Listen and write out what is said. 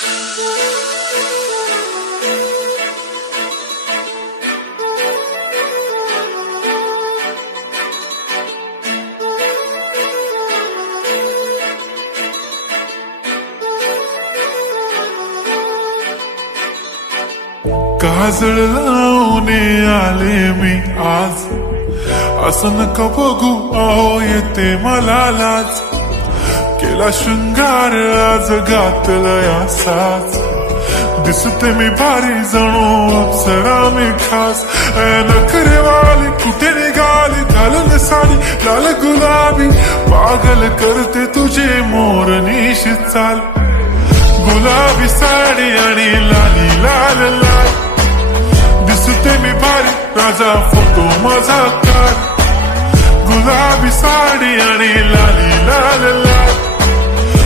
काजळ लावून आले मी आज, असं नका बघू अहो येते मला लाज. केला शृंगार आज घातलाय असाच, दिसते मी भारी जणू अप्सरा मी खास. नखरेवाली कुठे निघाली घालून साडी लाल गुलाबी, पागल करते तुझे मोरनीशी चाल. गुलाबी साडी आणि लाली लाल लाल, दिसते मी भारी राजा फोटो माझा काढ. गुलाबी साडी आणि लाली लाल लाल,